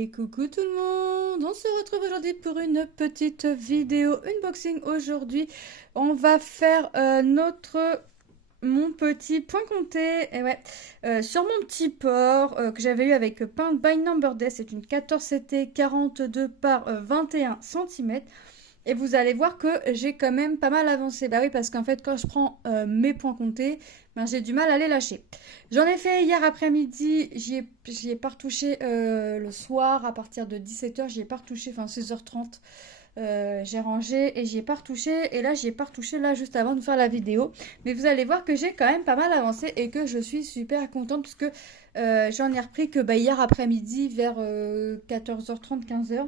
Et coucou tout le monde, on se retrouve aujourd'hui pour une petite vidéo unboxing. Aujourd'hui, on va faire mon petit point compté et ouais, sur mon petit port que j'avais eu avec Paint by Number Day. C'est une 14CT 42 par 21 cm. Et vous allez voir que j'ai quand même pas mal avancé. Bah oui, parce qu'en fait, quand je prends mes points comptés, ben, j'ai du mal à les lâcher. J'en ai fait hier après-midi, j'y ai pas retouché le soir à partir de 17h, j'y ai pas retouché, enfin 16h30. J'ai rangé et j'y ai pas retouché. Et là, j'y ai pas retouché là juste avant de faire la vidéo. Mais vous allez voir que j'ai quand même pas mal avancé et que je suis super contente parce que j'en ai repris que bah, hier après-midi vers 14h30, 15h.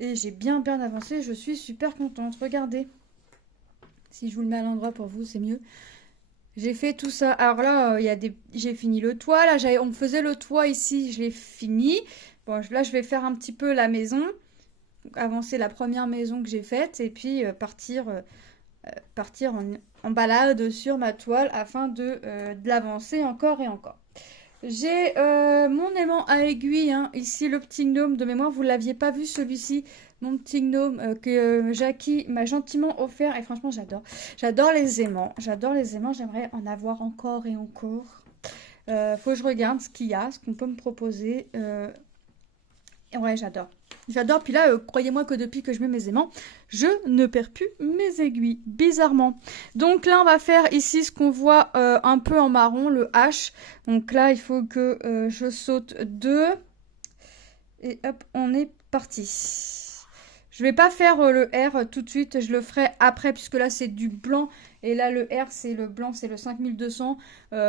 Et j'ai bien avancé, je suis super contente. Regardez. Si je vous le mets à l'endroit pour vous, c'est mieux. J'ai fait tout ça. Alors là, j'ai fini le toit. Là, on faisait le toit ici, je l'ai fini. Bon, là, je vais faire un petit peu la maison. Avancer la première maison que j'ai faite. Et puis partir en balade sur ma toile afin de l'avancer encore et encore. J'ai mon aimant à aiguille, hein, ici le petit gnome de mémoire, vous ne l'aviez pas vu celui-ci, mon petit gnome que Jackie m'a gentiment offert et franchement j'adore. J'adore les aimants, j'aimerais en avoir encore et encore. Faut que je regarde ce qu'il y a, ce qu'on peut me proposer. Ouais, j'adore. J'adore, puis là, croyez-moi que depuis que je mets mes aimants, je ne perds plus mes aiguilles, bizarrement. Donc là, on va faire ici ce qu'on voit un peu en marron, le H. Donc là, il faut que je saute 2. Et hop, on est parti. Je vais pas faire le R tout de suite, je le ferai après, puisque là, c'est du blanc. Et là, le R, c'est le blanc, c'est le 5200.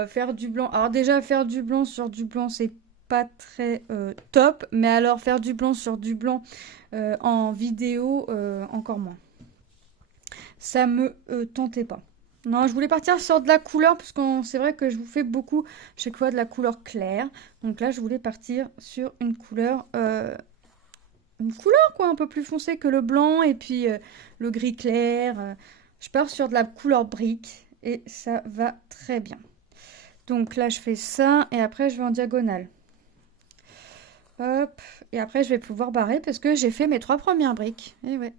Faire du blanc. Alors déjà, faire du blanc sur du blanc, c'est pas très top, mais alors faire du blanc sur du blanc en vidéo encore moins. Ça me tentait pas. Non, je voulais partir sur de la couleur parce que c'est vrai que je vous fais beaucoup chaque fois de la couleur claire. Donc là, je voulais partir sur une couleur quoi, un peu plus foncée que le blanc et puis le gris clair. Je pars sur de la couleur brique et ça va très bien. Donc là, je fais ça et après, je vais en diagonale. Hop, et après je vais pouvoir barrer parce que j'ai fait mes 3 premières briques. Et ouais.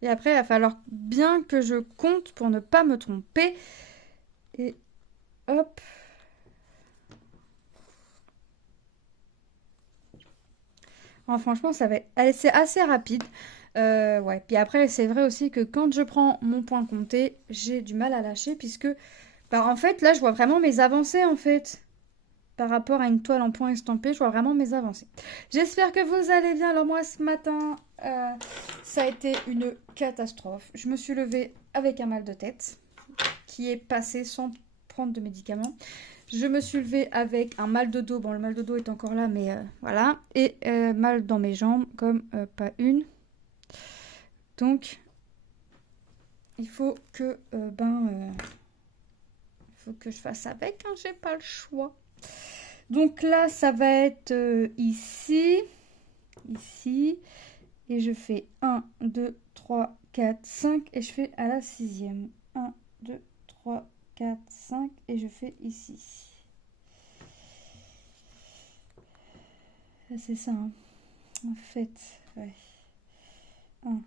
Et après, il va falloir bien que je compte pour ne pas me tromper. Et hop. Oh, franchement, c'est assez rapide. Ouais. Puis après, c'est vrai aussi que quand je prends mon point compté, j'ai du mal à lâcher puisque, bah, en fait, là, je vois vraiment mes avancées en fait. Par rapport à une toile en point estampé, je vois vraiment mes avancées. J'espère que vous allez bien. Alors moi, ce matin, ça a été une catastrophe. Je me suis levée avec un mal de tête qui est passé sans prendre de médicaments. Je me suis levée avec un mal de dos. Bon, le mal de dos est encore là, mais voilà. Et mal dans mes jambes, comme pas une. Donc, il faut que, il faut que je fasse avec. Hein, j'ai pas le choix. Donc là, ça va être ici, et je fais 1, 2, 3, 4, 5, et je fais à la 6e. 1, 2, 3, 4, 5, et je fais ici. C'est ça, hein. En fait, ouais. 1,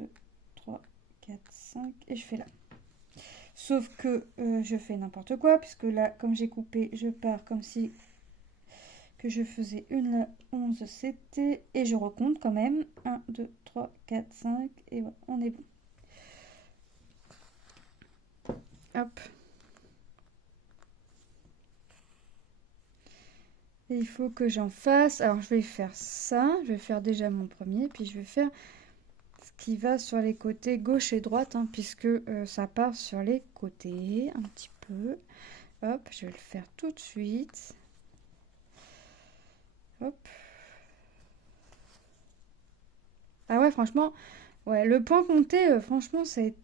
2, 3, 4, 5, et je fais là. Sauf que je fais n'importe quoi, puisque là, comme j'ai coupé, je pars comme si que je faisais une 11 CT et je recompte quand même 1, 2, 3, 4, 5 et voilà, on est bon. Hop. Et il faut que j'en fasse. Alors je vais faire ça, je vais faire déjà mon premier, puis je vais faire ce qui va sur les côtés gauche et droite, hein, puisque ça part sur les côtés un petit peu. Hop, je vais le faire tout de suite. Hop. Ah ouais, franchement, ouais, le point compté, franchement, c'est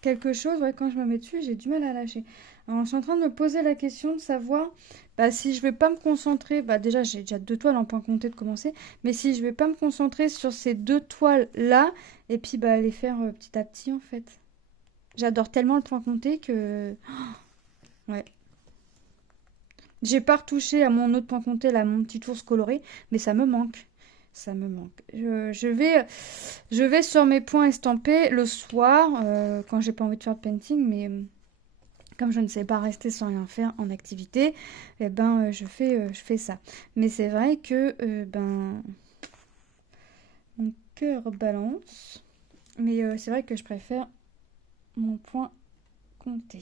quelque chose, ouais, quand je me mets dessus, j'ai du mal à lâcher. Alors, je suis en train de me poser la question de savoir bah, si je vais pas me concentrer, bah déjà j'ai déjà 2 toiles en point compté de commencer, mais si je vais pas me concentrer sur ces 2 toiles là, et puis bah les faire petit à petit en fait. J'adore tellement le point compté que... Ouais. J'ai pas retouché à mon autre point compté, là, mon petit ours coloré, mais ça me manque. Ça me manque. Je vais sur mes points estampés le soir, quand j'ai pas envie de faire de painting, mais comme je ne sais pas rester sans rien faire en activité, eh ben, je fais ça. Mais c'est vrai que ben, mon cœur balance. Mais c'est vrai que je préfère mon point compté.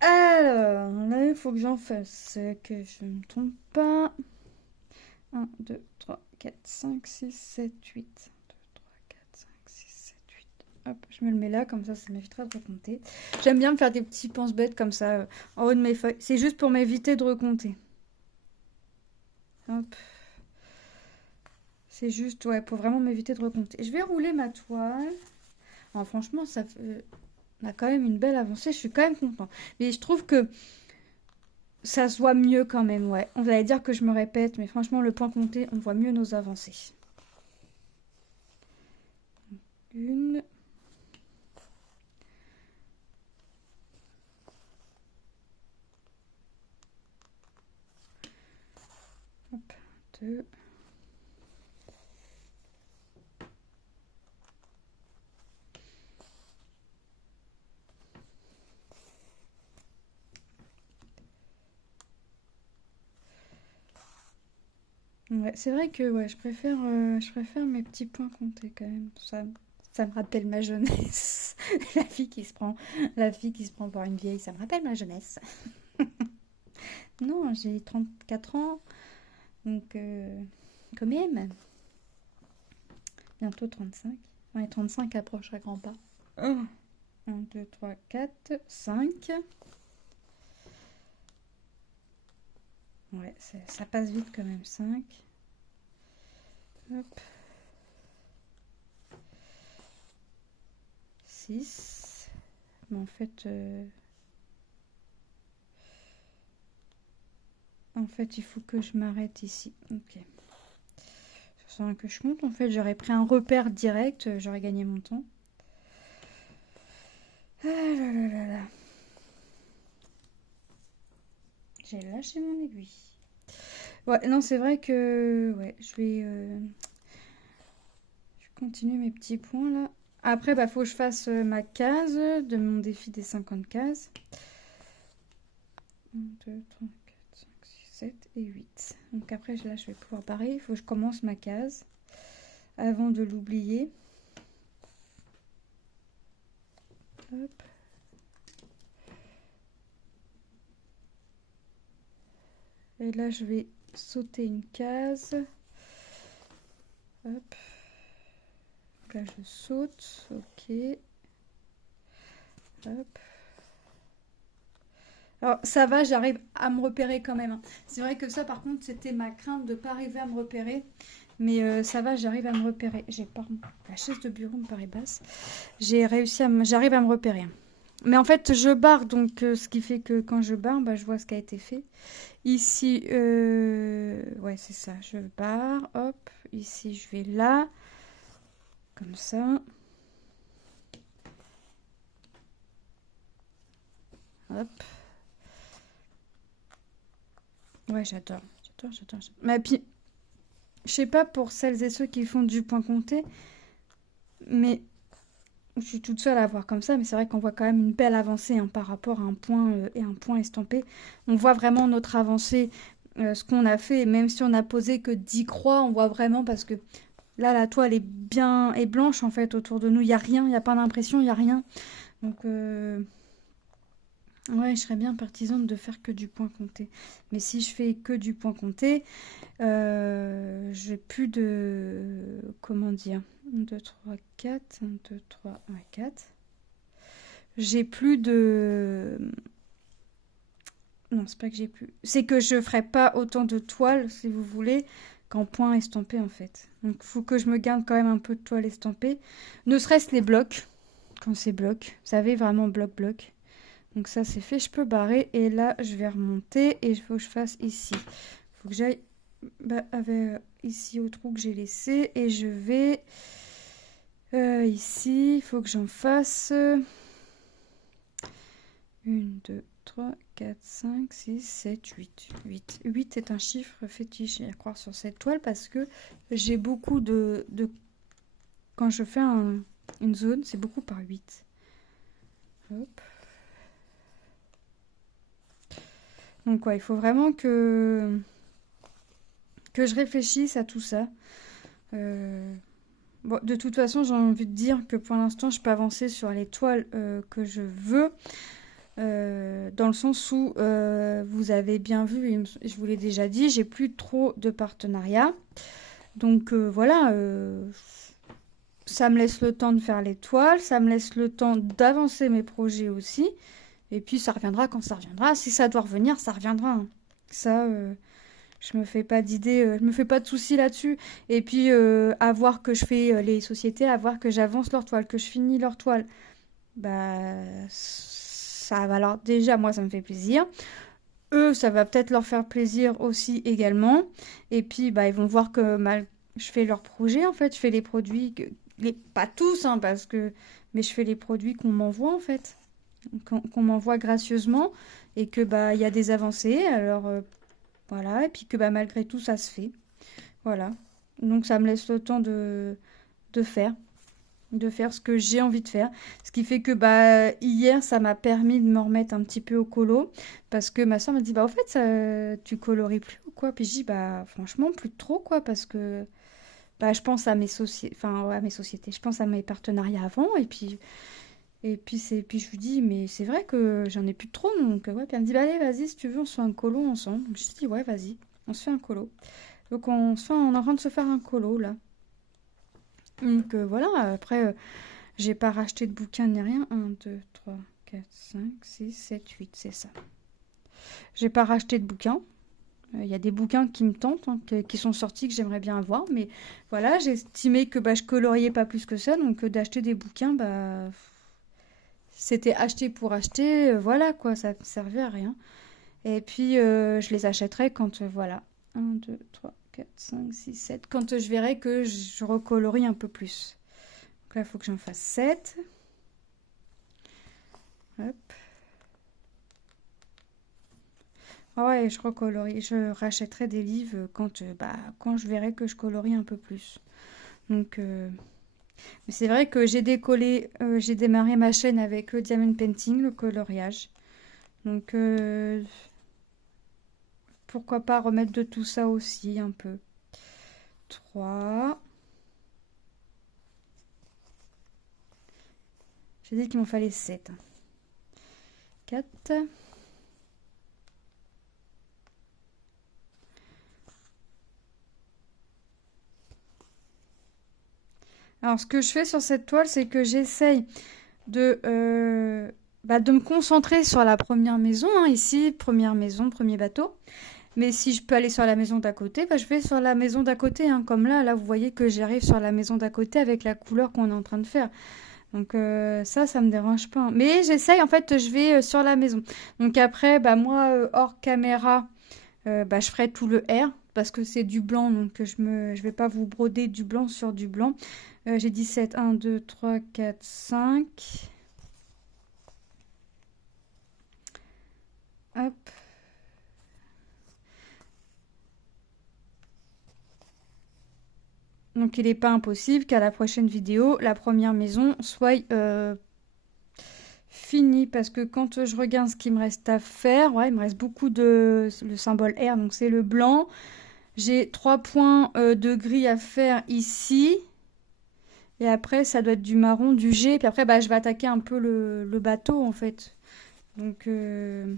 Alors, là, il faut que j'en fasse, que je ne me trompe pas. 1, 2, 3, 4, 5, 6, 7, 8. 2, 3, 4, 5, 6, 7, 8. Hop, je me le mets là, comme ça m'évitera de recompter. J'aime bien me faire des petits pense-bêtes comme ça, en haut de mes feuilles. C'est juste pour m'éviter de recompter. Hop. C'est juste, ouais, pour vraiment m'éviter de recompter. Je vais rouler ma toile. Alors, franchement, on a quand même une belle avancée. Je suis quand même contente. Mais je trouve que ça se voit mieux quand même, ouais. On va dire que je me répète, mais franchement, le point compté, on voit mieux nos avancées. Une. Hop, deux. Ouais, c'est vrai que ouais, je préfère mes petits points comptés quand même. Ça me rappelle ma jeunesse. La fille qui se prend pour une vieille, ça me rappelle ma jeunesse. Non, j'ai 34 ans, donc quand même, bientôt 35. Ouais, 35 approche à grands pas. 1, 2, 3, 4, 5. Ouais, ça passe vite quand même, 5. Hop. 6. Mais en fait, il faut que je m'arrête ici. Ok. Sans que je compte, en fait, j'aurais pris un repère direct, j'aurais gagné mon temps. Ah là là là là. J'ai lâché mon aiguille. Ouais, non, c'est vrai que ouais, je vais continuer mes petits points là. Après, bah, faut que je fasse ma case de mon défi des 50 cases. 1, 2, 3, 4, 5, 6, 7 et 8. Donc après, là, je vais pouvoir barrer. Il faut que je commence ma case avant de l'oublier. Hop. Et là, je vais sauter une case. Hop. Donc là, je saute. Ok. Hop. Alors, ça va, j'arrive à me repérer quand même, hein. C'est vrai que ça, par contre, c'était ma crainte de ne pas arriver à me repérer. Mais ça va, j'arrive à me repérer. La chaise de bureau me paraît basse. J'arrive à me repérer, hein. Mais en fait, je barre, donc ce qui fait que quand je barre, bah, je vois ce qui a été fait. Ici, ouais, c'est ça, je barre, hop. Ici, je vais là, comme ça. Hop. Ouais, j'adore. Mais puis, je sais pas pour celles et ceux qui font du point compté, mais je suis toute seule à voir comme ça, mais c'est vrai qu'on voit quand même une belle avancée, hein, par rapport à un point et un point estampé. On voit vraiment notre avancée, ce qu'on a fait, et même si on a posé que 10 croix, on voit vraiment parce que là, la toile est bien et blanche en fait autour de nous. Il n'y a rien, il n'y a pas d'impression, il n'y a rien. Donc, ouais, je serais bien partisane de faire que du point compté. Mais si je fais que du point compté, j'ai plus de... Comment dire? 1, 2, 3, 4. 1, 2, 3, 4. J'ai plus de... Non, c'est pas que j'ai plus. C'est que je ferai pas autant de toiles, si vous voulez, qu'en point estampé en fait. Donc, il faut que je me garde quand même un peu de toile estampée. Ne serait-ce les blocs, quand c'est bloc. Vous savez, vraiment bloc. Donc ça c'est fait, je peux barrer et là je vais remonter et il faut que je fasse ici. Il faut que j'aille ici au trou que j'ai laissé et je vais ici, il faut que j'en fasse 1, 2, 3, 4, 5, 6, 7, 8. 8 est un chiffre fétiche à croire sur cette toile parce que j'ai beaucoup de... Quand je fais une zone, c'est beaucoup par 8. Hop. Donc ouais, il faut vraiment que je réfléchisse à tout ça. Bon, de toute façon, j'ai envie de dire que pour l'instant, je peux avancer sur les toiles que je veux. Dans le sens où vous avez bien vu, et je vous l'ai déjà dit, j'ai plus trop de partenariats. Donc voilà, ça me laisse le temps de faire les toiles, ça me laisse le temps d'avancer mes projets aussi. Et puis ça reviendra quand ça reviendra. Si ça doit revenir, ça reviendra, hein. Ça, je me fais pas d'idées, je me fais pas de soucis là-dessus. Et puis à voir que je fais les sociétés, à voir que j'avance leur toile, que je finis leur toile. Bah ça va alors déjà moi ça me fait plaisir. Eux, ça va peut-être leur faire plaisir aussi également. Et puis bah ils vont voir que je fais leurs projets en fait, je fais les produits pas tous hein, parce que mais je fais les produits qu'on m'envoie en fait, qu'on m'envoie gracieusement et que bah il y a des avancées. Alors voilà, et puis que bah malgré tout ça se fait. Voilà. Donc ça me laisse le temps de faire ce que j'ai envie de faire. Ce qui fait que bah hier, ça m'a permis de me remettre un petit peu au colo parce que ma soeur m'a dit bah au fait tu coloris plus ou quoi? Puis j'ai dit bah franchement plus trop quoi parce que bah je pense à mes sociétés, enfin ouais, à mes sociétés, je pense à mes partenariats avant et puis je lui dis mais c'est vrai que j'en ai plus trop donc ouais, puis elle me dit bah allez vas-y si tu veux on se fait un colo ensemble. Donc je dis ouais vas-y, on se fait un colo. Donc on est en train de se faire un colo là. Donc voilà, après j'ai pas racheté de bouquin ni rien. 1, 2, 3, 4, 5, 6, 7, 8, c'est ça. J'ai pas racheté de bouquin. Il y a des bouquins qui me tentent, hein, qui sont sortis, que j'aimerais bien avoir. Mais voilà, j'ai estimé que bah, je coloriais pas plus que ça. Donc d'acheter des bouquins, bah, c'était acheter pour acheter. Voilà quoi, ça ne servait à rien. Et puis je les achèterai quand, voilà. 1, 2, 3, 4, 5, 6, 7. Quand je verrai que je recolorie un peu plus. Donc là, il faut que j'en fasse 7. Hop. Ah ouais, je rachèterai des livres quand je verrai que je colorie un peu plus. Donc, mais c'est vrai que j'ai démarré ma chaîne avec le diamond painting, le coloriage. Donc, pourquoi pas remettre de tout ça aussi un peu. 3. J'ai dit qu'il m'en fallait 7. 4. Alors, ce que je fais sur cette toile, c'est que j'essaye de me concentrer sur la première maison, hein, ici, première maison, premier bateau. Mais si je peux aller sur la maison d'à côté, bah, je vais sur la maison d'à côté, hein, comme là, vous voyez que j'arrive sur la maison d'à côté avec la couleur qu'on est en train de faire. Donc ça me dérange pas, hein. Mais j'essaye, en fait, je vais sur la maison. Donc après, bah, moi, hors caméra, bah, je ferai tout le R parce que c'est du blanc, donc je vais pas vous broder du blanc sur du blanc. J'ai 17, 1, 2, 3, 4, 5. Hop. Donc il n'est pas impossible qu'à la prochaine vidéo, la première maison soit finie. Parce que quand je regarde ce qu'il me reste à faire, ouais, il me reste beaucoup le symbole R, donc c'est le blanc. J'ai 3 points de gris à faire ici. Et après, ça doit être du marron, du G. Puis après, bah, je vais attaquer un peu le bateau, en fait. Donc, je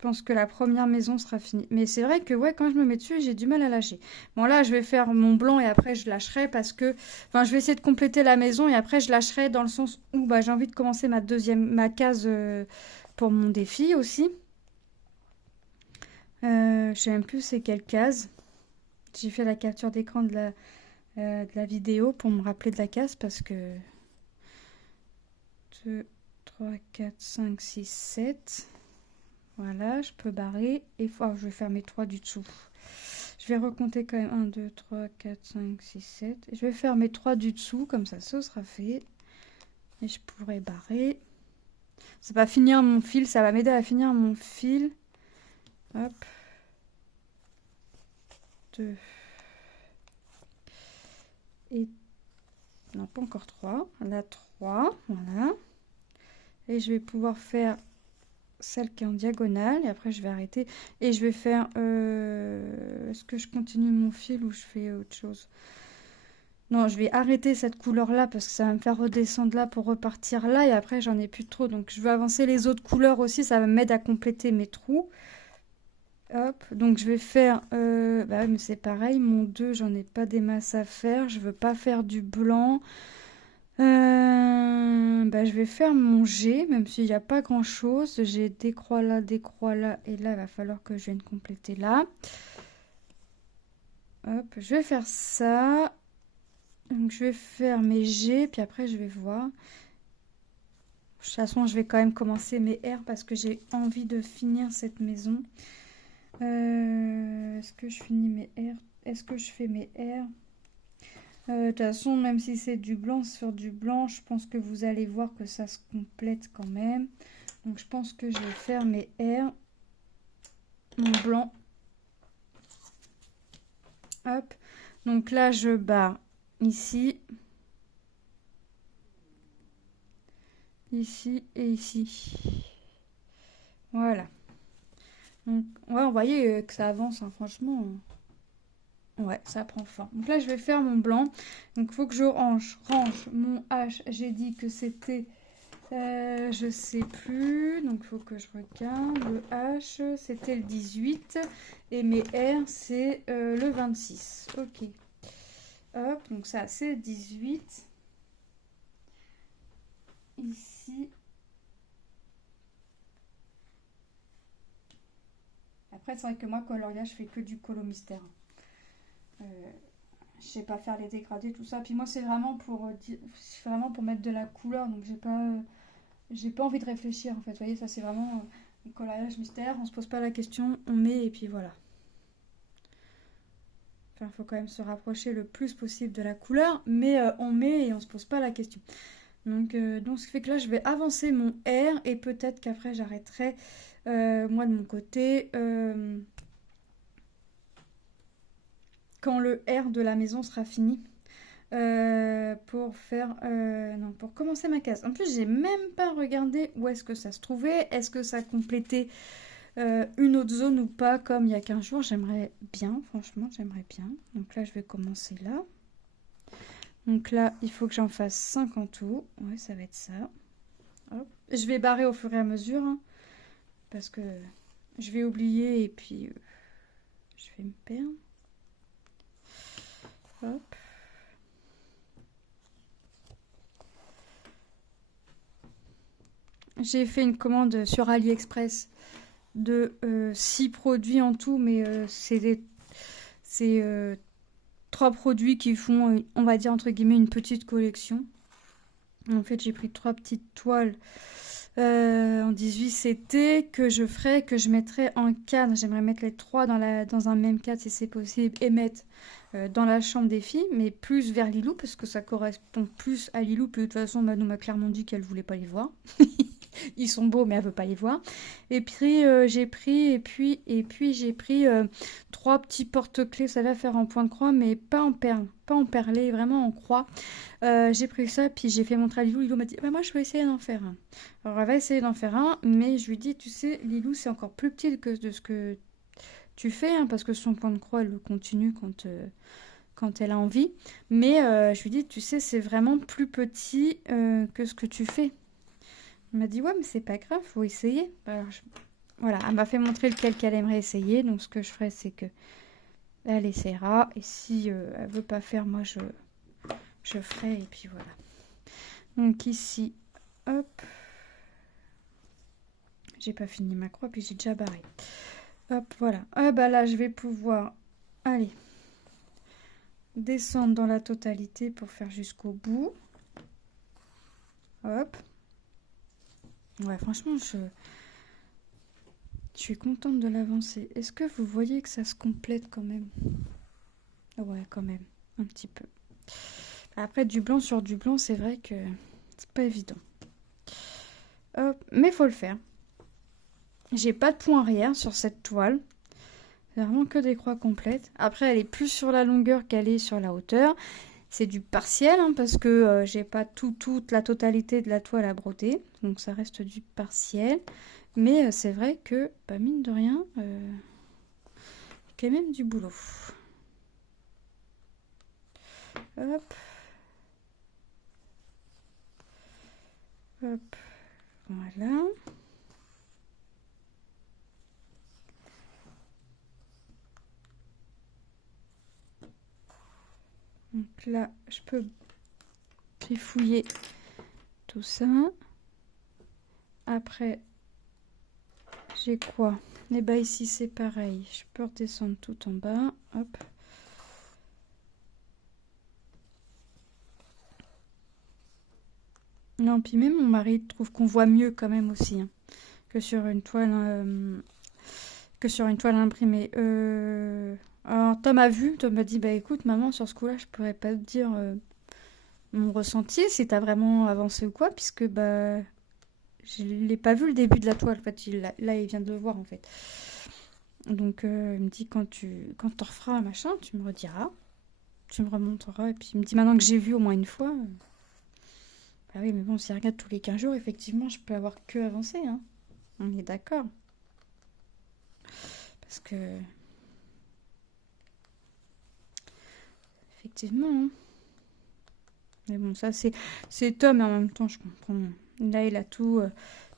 pense que la première maison sera finie. Mais c'est vrai que, ouais, quand je me mets dessus, j'ai du mal à lâcher. Bon, là, je vais faire mon blanc et après, je lâcherai parce que... Enfin, je vais essayer de compléter la maison et après, je lâcherai dans le sens où bah, j'ai envie de commencer ma case pour mon défi aussi. Je sais même plus c'est quelle case. J'ai fait la capture d'écran de la vidéo pour me rappeler de la case parce que 2, 3, 4, 5, 6, 7. Voilà, je peux barrer et je vais faire mes 3 du dessous. Je vais recompter quand même 1, 2, 3, 4, 5, 6, 7. Et je vais faire mes 3 du dessous, comme ça ce sera fait. Et je pourrai barrer. Ça va finir mon fil, ça va m'aider à finir mon fil. Hop. 2. Et... Non, pas encore 3. Là, 3. Voilà. Et je vais pouvoir faire celle qui est en diagonale. Et après, je vais arrêter. Et je vais faire... Est-ce que je continue mon fil ou je fais autre chose? Non, je vais arrêter cette couleur-là parce que ça va me faire redescendre là pour repartir là. Et après, j'en ai plus trop. Donc, je vais avancer les autres couleurs aussi. Ça va m'aider à compléter mes trous. Hop. Donc, je vais faire... Bah ouais, mais c'est pareil. Mon 2, j'en ai pas des masses à faire. Je veux pas faire du blanc. Bah, je vais faire mon G, même s'il n'y a pas grand-chose. J'ai des croix là, et là, il va falloir que je vienne compléter là. Hop, je vais faire ça. Donc, je vais faire mes G, puis après, je vais voir. De toute façon, je vais quand même commencer mes R parce que j'ai envie de finir cette maison. Est-ce que je finis mes R? Est-ce que je fais mes R? De toute façon, même si c'est du blanc sur du blanc, je pense que vous allez voir que ça se complète quand même. Donc, je pense que je vais faire mes R, mon blanc. Hop. Donc là, je barre ici, ici et ici. Voilà. Donc, ouais, vous voyez que ça avance, hein, franchement. Ouais, ça prend forme. Donc là, je vais faire mon blanc. Donc, il faut que je range mon H. J'ai dit que c'était... je sais plus. Donc, il faut que je regarde. Le H, c'était le 18. Et mes R, c'est le 26. Ok. Hop, donc ça, c'est 18. Ici. Après, c'est vrai que moi, coloriage, je fais que du colo mystère. Je sais pas faire les dégradés, tout ça. Puis moi, c'est vraiment pour mettre de la couleur. Donc, j'ai pas envie de réfléchir, en fait. Vous voyez, ça, c'est vraiment un coloriage mystère. On se pose pas la question, on met et puis voilà. Enfin, il faut quand même se rapprocher le plus possible de la couleur. Mais on met et on se pose pas la question. Donc, ce qui fait que là, je vais avancer mon R. Et peut-être qu'après, j'arrêterai, moi, de mon côté... quand le R de la maison sera fini pour faire non, pour commencer ma case. En plus, j'ai même pas regardé où est-ce que ça se trouvait. Est-ce que ça complétait une autre zone ou pas comme il y a 15 jours? J'aimerais bien, franchement, j'aimerais bien. Donc là, je vais commencer là. Donc là, il faut que j'en fasse 5 en tout. Ouais, ça va être ça. Hop. Je vais barrer au fur et à mesure hein, parce que je vais oublier et puis je vais me perdre. Hop. J'ai fait une commande sur AliExpress de 6 produits en tout, mais c'est 3 produits qui font, on va dire entre guillemets, une petite collection. En fait, j'ai pris 3 petites toiles en 18 CT que je mettrai en cadre. J'aimerais mettre les 3 dans un même cadre si c'est possible et mettre dans la chambre des filles, mais plus vers Lilou parce que ça correspond plus à Lilou. Puis de toute façon, Manon m'a clairement dit qu'elle voulait pas les voir. Ils sont beaux, mais elle veut pas les voir. Et puis j'ai pris 3 petits porte-clés. Ça va faire en point de croix, mais pas en perles, pas en perlé, vraiment en croix. J'ai pris ça, puis j'ai fait montrer à Lilou. Lilou m'a dit, bah, moi je vais essayer d'en faire un. Alors elle va essayer d'en faire un, mais je lui dis, tu sais, Lilou, c'est encore plus petit que de ce que tu fais, hein, parce que son point de croix, elle le continue quand elle a envie. Mais je lui dis, tu sais, c'est vraiment plus petit que ce que tu fais. Elle m'a dit, ouais, mais c'est pas grave, faut essayer. Alors, voilà, elle m'a fait montrer lequel qu'elle aimerait essayer. Donc, ce que je ferai, c'est que elle essaiera. Et si elle veut pas faire, moi, je ferai. Et puis, voilà. Donc, ici, hop. J'ai pas fini ma croix, puis j'ai déjà barré. Hop, voilà. Ah, bah là, je vais pouvoir, allez, descendre dans la totalité pour faire jusqu'au bout. Hop. Ouais, franchement, je suis contente de l'avancer. Est-ce que vous voyez que ça se complète quand même? Ouais, quand même, un petit peu. Après, du blanc sur du blanc, c'est vrai que c'est pas évident. Hop, mais faut le faire. J'ai pas de point arrière sur cette toile. C'est vraiment que des croix complètes. Après, elle est plus sur la longueur qu'elle est sur la hauteur. C'est du partiel, hein, parce que j'ai pas toute la totalité de la toile à broder. Donc ça reste du partiel. Mais c'est vrai que, bah, mine de rien, quand même du boulot. Hop. Hop. Voilà. Donc là, je peux trifouiller tout ça. Après, j'ai quoi? Et bah ici, c'est pareil. Je peux redescendre tout en bas. Hop. Non, puis même mon mari trouve qu'on voit mieux quand même aussi, hein, que sur une toile imprimée. Alors Tom a vu, Tom m'a dit bah écoute maman sur ce coup-là je pourrais pas te dire mon ressenti si t'as vraiment avancé ou quoi puisque bah je l'ai pas vu le début de la toile en fait là il vient de le voir en fait. Donc il me dit quand t'en referas machin tu me rediras, tu me remonteras et puis il me dit maintenant que j'ai vu au moins une fois. Bah oui mais bon si je regarde tous les 15 jours effectivement je peux avoir que avancé hein. On est d'accord. Parce que effectivement hein. Mais bon, ça c'est Tom, et en même temps, je comprends. Là, il a tout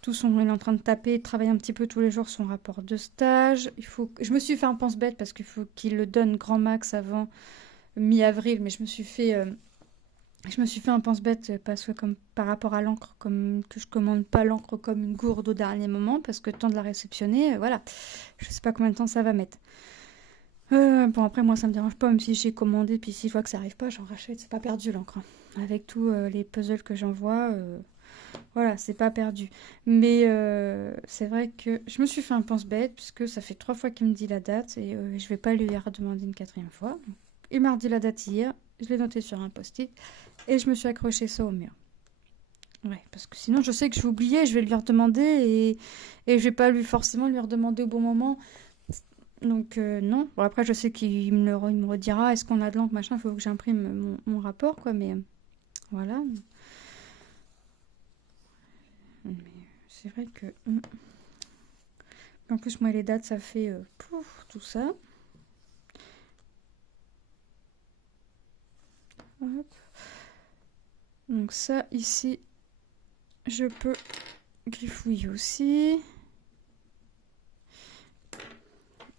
il est en train de taper, de travailler un petit peu tous les jours son rapport de stage. Je me suis fait un pense-bête parce qu'il faut qu'il le donne grand max avant mi-avril, mais je me suis fait un pense-bête parce que comme par rapport à l'encre, comme que je commande pas l'encre comme une gourde au dernier moment, parce que le temps de la réceptionner, voilà. Je sais pas combien de temps ça va mettre. Bon après moi ça me dérange pas, même si j'ai commandé, puis si je vois que ça arrive pas, j'en rachète, c'est pas perdu l'encre, hein. Avec tous les puzzles que j'envoie, voilà, c'est pas perdu. Mais c'est vrai que je me suis fait un pense-bête, puisque ça fait 3 fois qu'il me dit la date, et je vais pas lui redemander une 4e fois. Il m'a redit la date hier, je l'ai noté sur un post-it, et je me suis accroché ça au mur. Ouais, parce que sinon je sais que je vais oublier, je vais lui redemander, et je vais pas forcément lui redemander au bon moment. Donc non. Bon après je sais qu'il me redira est-ce qu'on a de l'encre machin, il faut que j'imprime mon rapport quoi, mais voilà. Mais c'est vrai que en plus moi les dates ça fait pouf tout ça. Hop. Donc ça ici je peux griffouiller aussi.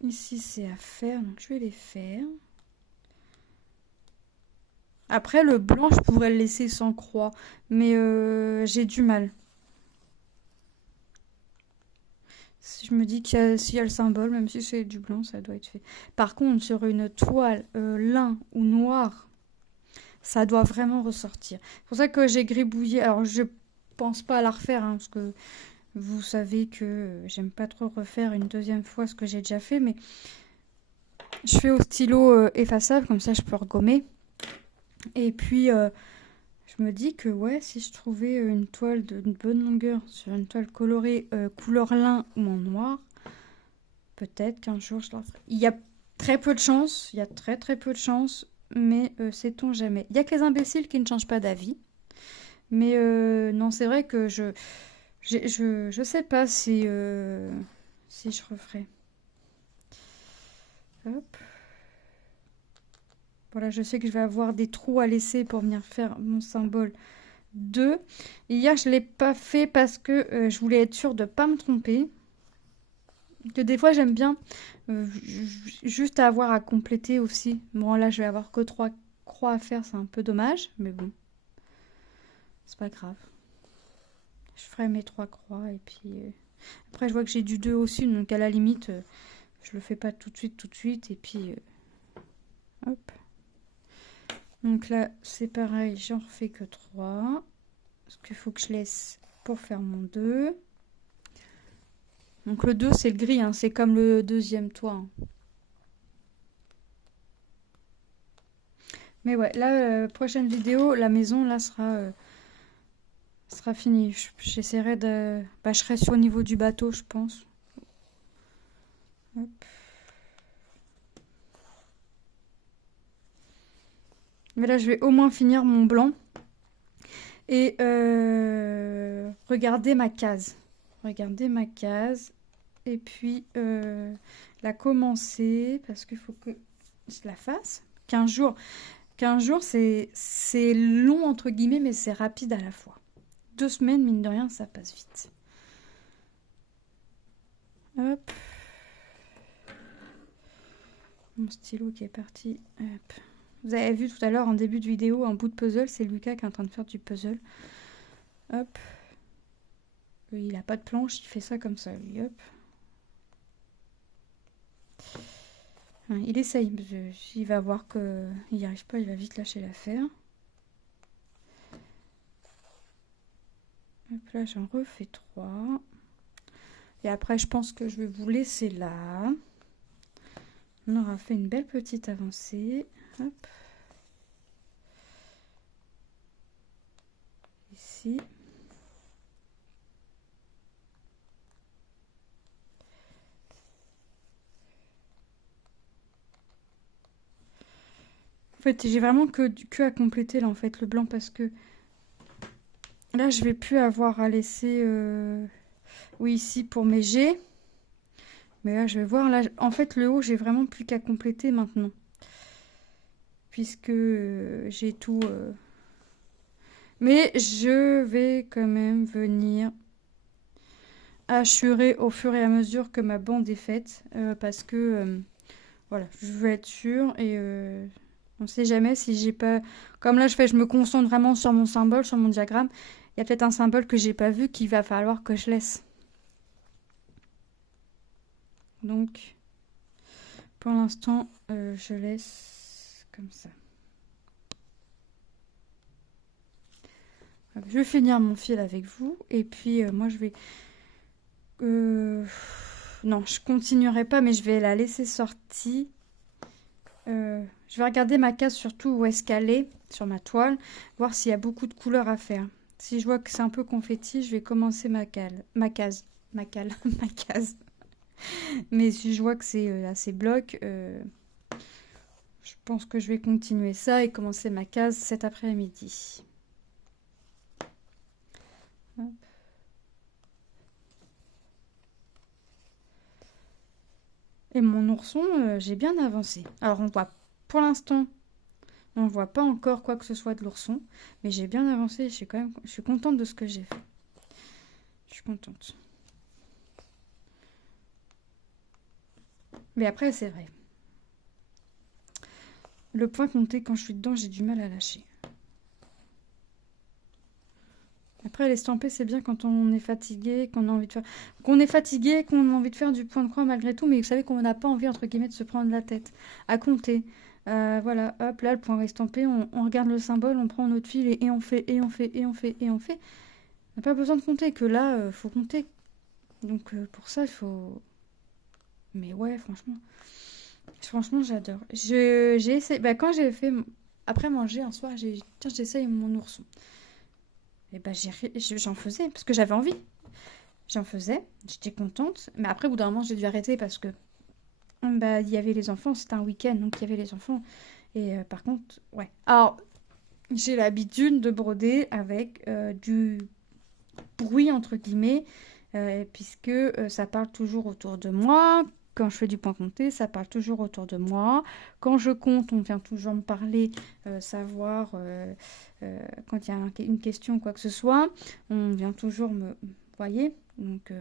Ici c'est à faire donc je vais les faire. Après le blanc je pourrais le laisser sans croix mais j'ai du mal. Si je me dis s'il y a le symbole, même si c'est du blanc, ça doit être fait. Par contre, sur une toile lin ou noire, ça doit vraiment ressortir. C'est pour ça que j'ai gribouillé. Alors, je pense pas à la refaire, hein, parce que vous savez que j'aime pas trop refaire une 2e fois ce que j'ai déjà fait, mais je fais au stylo effaçable, comme ça je peux regommer. Et puis, je me dis que ouais, si je trouvais une toile d'une bonne longueur sur une toile colorée couleur lin ou en noir, peut-être qu'un jour je la ferai. Il y a très peu de chance, il y a très très peu de chance, mais sait-on jamais. Il y a que les imbéciles qui ne changent pas d'avis. Mais non, c'est vrai que je sais pas si je referai. Hop. Voilà, je sais que je vais avoir des trous à laisser pour venir faire mon symbole 2. Hier, je ne l'ai pas fait parce que je voulais être sûre de ne pas me tromper. Que des fois, j'aime bien juste avoir à compléter aussi. Bon, là, je vais avoir que 3 croix à faire, c'est un peu dommage, mais bon, c'est pas grave. Je ferai mes 3 croix et puis après, je vois que j'ai du 2 aussi, donc à la limite, je le fais pas tout de suite, et puis hop. Donc là, c'est pareil, j'en refais que 3. Parce qu'il faut que je laisse pour faire mon 2. Donc le 2, c'est le gris, hein, c'est comme le 2e toit, hein. Mais ouais, là, prochaine vidéo, la maison, là, sera sera fini. J'essaierai de... Bah, je serai sur le niveau du bateau, je pense. Hop. Mais là, je vais au moins finir mon blanc. Et regardez ma case. Regardez ma case. Et puis, la commencer. Parce qu'il faut que je la fasse. 15 jours. 15 jours, c'est long, entre guillemets, mais c'est rapide à la fois. 2 semaines, mine de rien, ça passe vite. Hop. Mon stylo qui est parti. Hop. Vous avez vu tout à l'heure en début de vidéo un bout de puzzle, c'est Lucas qui est en train de faire du puzzle. Hop. Il n'a pas de planche, il fait ça comme ça, lui. Hop. Il essaye. Il va voir qu'il n'y arrive pas, il va vite lâcher l'affaire. Hop là, j'en refais 3. Et après, je pense que je vais vous laisser là. On aura fait une belle petite avancée. Hop. Ici. En fait, j'ai vraiment que à compléter là, en fait, le blanc, parce que là, je vais plus avoir à laisser... Oui, ici, pour mes G. Mais là, je vais voir. Là, en fait, le haut, j'ai vraiment plus qu'à compléter maintenant. Puisque j'ai tout... Mais je vais quand même venir assurer au fur et à mesure que ma bande est faite. Parce que, voilà, je veux être sûre. Et on ne sait jamais si j'ai pas... Comme là, je me concentre vraiment sur mon symbole, sur mon diagramme. Il y a peut-être un symbole que j'ai pas vu qu'il va falloir que je laisse. Donc, pour l'instant, je laisse comme ça. Je vais finir mon fil avec vous. Et puis, moi, je vais... Non, je continuerai pas, mais je vais la laisser sortie. Je vais regarder ma case surtout où est-ce qu'elle est, sur ma toile. Voir s'il y a beaucoup de couleurs à faire. Si je vois que c'est un peu confetti, je vais commencer ma case. Ma case. Mais si je vois que c'est assez bloc, je pense que je vais continuer ça et commencer ma case cet après-midi. Et mon ourson, j'ai bien avancé. Alors on voit, pour l'instant, on ne voit pas encore quoi que ce soit de l'ourson, mais j'ai bien avancé. Je suis contente de ce que j'ai fait. Je suis contente. Mais après, c'est vrai. Le point compté, quand je suis dedans, j'ai du mal à lâcher. Après, l'estamper, c'est bien quand on est fatigué, qu'on a envie de faire... Qu'on est fatigué, qu'on a envie de faire du point de croix malgré tout, mais vous savez qu'on n'a pas envie, entre guillemets, de se prendre la tête à compter. Voilà, hop, là, le point estampé, on regarde le symbole, on prend notre fil et on fait, et on fait, et on fait, et on fait. On n'a pas besoin de compter, que là, faut compter. Donc, pour ça, il faut... Mais ouais, franchement, j'adore. J'ai essayé... Bah, quand j'ai fait... Après manger, un soir, tiens, j'essaye mon ourson. Et bah, j'en faisais, parce que j'avais envie. J'en faisais, j'étais contente. Mais après, au bout d'un moment, j'ai dû arrêter parce que bah, il y avait les enfants, c'était un week-end, donc il y avait les enfants. Et par contre, ouais. Alors, j'ai l'habitude de broder avec du bruit, entre guillemets, puisque ça parle toujours autour de moi. Quand je fais du point compté, ça parle toujours autour de moi. Quand je compte, on vient toujours me parler, savoir quand il y a une question ou quoi que ce soit. On vient toujours me... Vous voyez? Donc,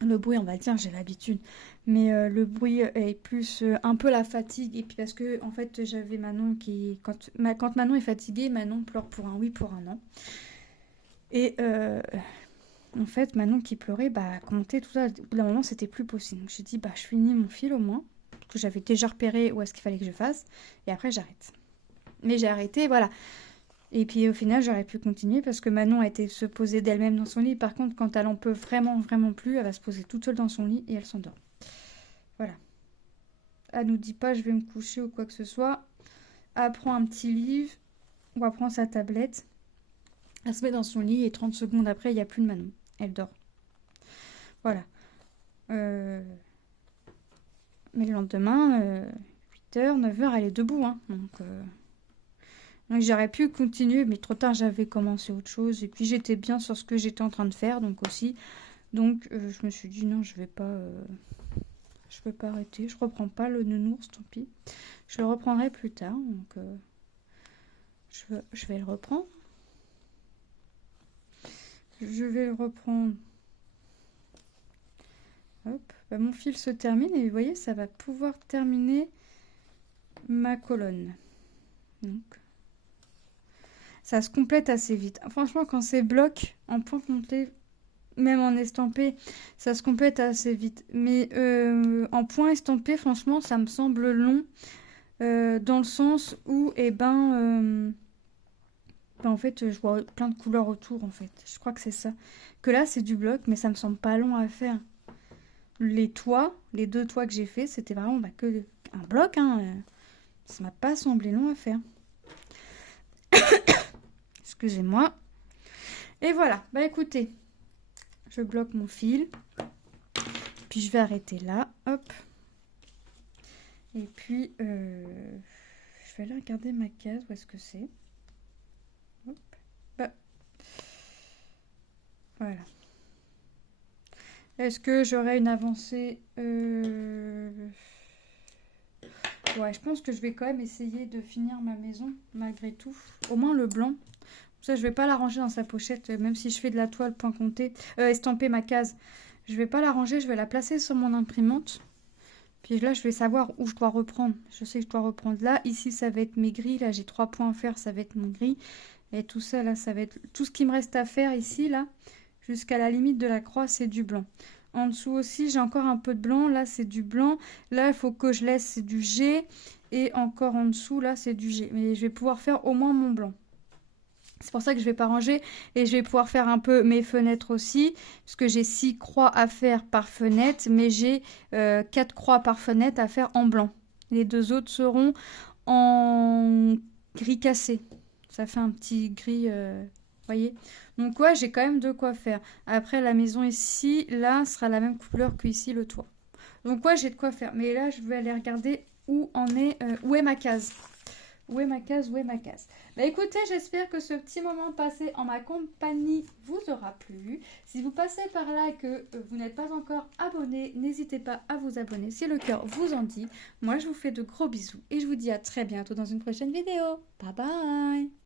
le bruit, on va dire, j'ai l'habitude. Mais le bruit est plus un peu la fatigue. Et puis parce que, en fait, j'avais Manon qui... Quand Manon est fatiguée, Manon pleure pour un oui, pour un non. Et... En fait, Manon qui pleurait, bah, compter tout ça, au bout d'un moment, c'était plus possible. Donc j'ai dit, bah, je finis mon fil au moins, parce que j'avais déjà repéré où est-ce qu'il fallait que je fasse, et après, j'arrête. Mais j'ai arrêté, voilà. Et puis au final, j'aurais pu continuer, parce que Manon a été se poser d'elle-même dans son lit. Par contre, quand elle en peut vraiment, vraiment plus, elle va se poser toute seule dans son lit, et elle s'endort. Voilà. Elle nous dit pas, je vais me coucher ou quoi que ce soit. Elle prend un petit livre, ou elle prend sa tablette, Elle se met dans son lit et 30 secondes après, il n'y a plus de Manon. Elle dort. Voilà. Mais le lendemain, 8h, 9h, elle est debout. Hein. Donc j'aurais pu continuer, mais trop tard, j'avais commencé autre chose. Et puis j'étais bien sur ce que j'étais en train de faire, donc aussi. Donc je me suis dit, non, je vais pas arrêter. Je reprends pas le nounours, tant pis. Je le reprendrai plus tard, donc je vais le reprendre. Je vais le reprendre. Hop, bah, mon fil se termine et vous voyez, ça va pouvoir terminer ma colonne. Donc, ça se complète assez vite. Franchement, quand c'est bloc en point compté, même en estampé, ça se complète assez vite. Mais en point estampé, franchement, ça me semble long dans le sens où, en fait, je vois plein de couleurs autour, en fait. Je crois que c'est ça. Que là, c'est du bloc, mais ça me semble pas long à faire. Les toits, les 2 toits que j'ai fait, c'était vraiment que un bloc. Hein. Ça m'a pas semblé long à faire. Excusez-moi. Et voilà. Bah écoutez, je bloque mon fil. Puis je vais arrêter là. Hop. Et puis, je vais aller regarder ma case. Où est-ce que c'est? Hop. Bah. Voilà. Est-ce que j'aurai une avancée Ouais, je pense que je vais quand même essayer de finir ma maison, malgré tout. Au moins le blanc. Ça, je vais pas la ranger dans sa pochette, même si je fais de la toile point compté, estamper ma case. Je vais pas la ranger, je vais la placer sur mon imprimante. Puis là, je vais savoir où je dois reprendre. Je sais que je dois reprendre là. Ici, ça va être mes grilles. Là, j'ai 3 points à faire, ça va être mon gris. Et tout ça, là, ça va être tout ce qui me reste à faire ici, là. Jusqu'à la limite de la croix, c'est du blanc. En dessous aussi, j'ai encore un peu de blanc. Là, c'est du blanc. Là, il faut que je laisse, c'est du G. Et encore en dessous, là, c'est du G. Mais je vais pouvoir faire au moins mon blanc. C'est pour ça que je vais pas ranger. Et je vais pouvoir faire un peu mes fenêtres aussi. Parce que j'ai 6 croix à faire par fenêtre. Mais j'ai 4 croix par fenêtre à faire en blanc. Les 2 autres seront en gris cassé. Ça fait un petit gris... voyez, donc ouais, j'ai quand même de quoi faire. Après, la maison ici, là, sera la même couleur que ici le toit. Donc ouais, j'ai de quoi faire. Mais là, je vais aller regarder où est ma case. Où est ma case? Où est ma case? Bah écoutez, j'espère que ce petit moment passé en ma compagnie vous aura plu. Si vous passez par là et que vous n'êtes pas encore abonné, n'hésitez pas à vous abonner si le cœur vous en dit. Moi, je vous fais de gros bisous et je vous dis à très bientôt dans une prochaine vidéo. Bye bye!